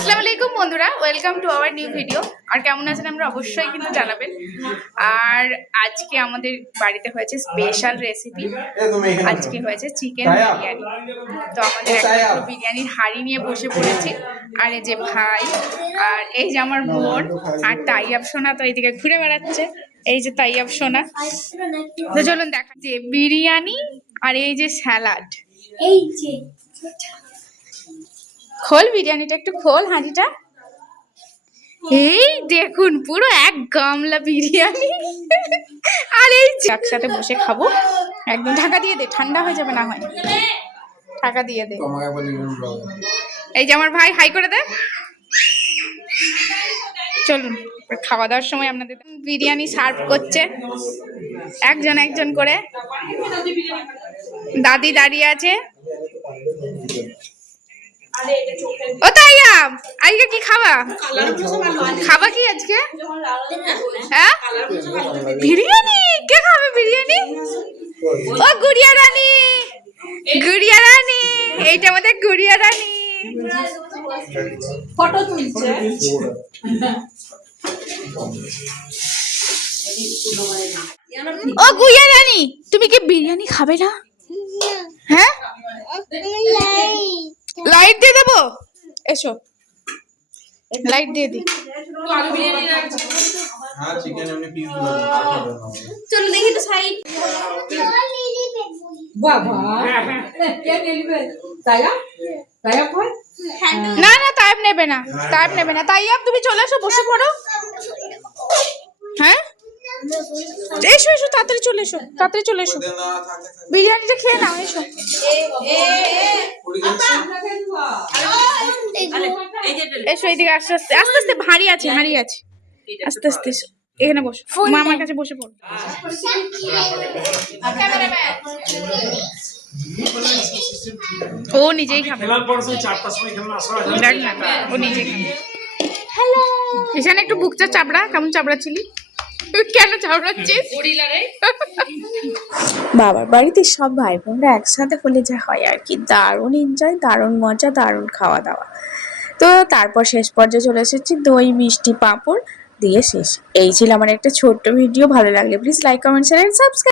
আসসালামু আলাইকুম বন্ধুরা, welcome to our new video. আর কেমন আছেন আমরা অবশ্যই কিন্তু জানাবেন। আর আজকে আমাদের বাড়িতে হয়েছে স্পেশাল রেসিপি। আজকে হয়েছে চিকেন বিরিয়ানি। তো আমাদের একটা বিরিয়ানির হাঁড়ি নিয়ে বসে পড়েছি। আর এই যে ভাই, আর এই যে আমার বোন, আর তাইয়াব সোনা তো এইদিকে ঘুরে বেড়াচ্ছে। এই যে তাইয়াব সোনা। তো চলুন দেখা যে বিরিয়ানি আর এই যে স্যালাড। এই যে খোল বিরিয়ানিটা, একটু খোল হাঁড়িটা। এই দেখুন পুরো এক গামলা বিরিয়ানি। আর এই একসাথে বসে খাবো। একদম ঢাকা দিয়ে দে, ঠান্ডা হয়ে যাবে না হয়। ঢাকা দিয়ে দে। এই যে আমার ভাই হাই করে দে। চলুন খাওয়া দাওয়ার সময় আপনাদের বিরিয়ানি সার্ভ করছে একজন একজন করে। দাদি দাঁড়িয়ে আছে। ও তাইয়াব, আজকে কি খাবা? খাবা কি আজকে? হ্যাঁ বিরিয়ানি। কে খাবে বিরিয়ানি? ও গুড়িয়া রানী, গুড়িয়া রানী, এইটা আমাদের গুড়িয়া রানী। ফটো তুলছে। ও গুড়িয়া রানী, তুমি কি বিরিয়ানি খাবে না? হ্যাঁ লাইট দিয়ে দেবো, এসো লাইট দিয়ে দি। চলো দেখি তো সাইড। বাবা কে নেবে? তাইয়া তাইয়া কই? না না তাইব নেবে না, তাইব নেবে না। তাইয়াব তুমি চলে এসো, বসে পড়ো। হ্যাঁ এসো এসো, তাড়াতাড়ি চলে এসো, তাড়াতাড়ি চলে এসো, বিরিয়ানিটা খেয়ে নাও। এসো এসো এইদিকে, আস্তে আস্তে আস্তে আস্তে। হাঁড়ি আছে, হাঁড়ি আছে, আস্তে আস্তে এসো। এখানে বসো, মামার কাছে বসে পড়ো। ও নিজেই খাবে, দেখ না ও নিজেই খাবে। হ্যালো, এখানে একটু বুকটা চাপড়া। কেমন চাপড়া ছিলি? কেন চাপড়াচ্ছিস? বাবার বাড়িতে সব ভাই বোনরা একসাথে হলে যা হয় আর কি, দারুণ এনজয়, দারুণ মজা, দারুণ খাওয়া দাওয়া। তো তারপর শেষ পর্যায়ে চলে এসেছি দই মিষ্টি পাঁপড় দিয়ে শেষ। এই ছিল আমার একটা ছোট্ট ভিডিও। ভালো লাগলে please like comment share and subscribe.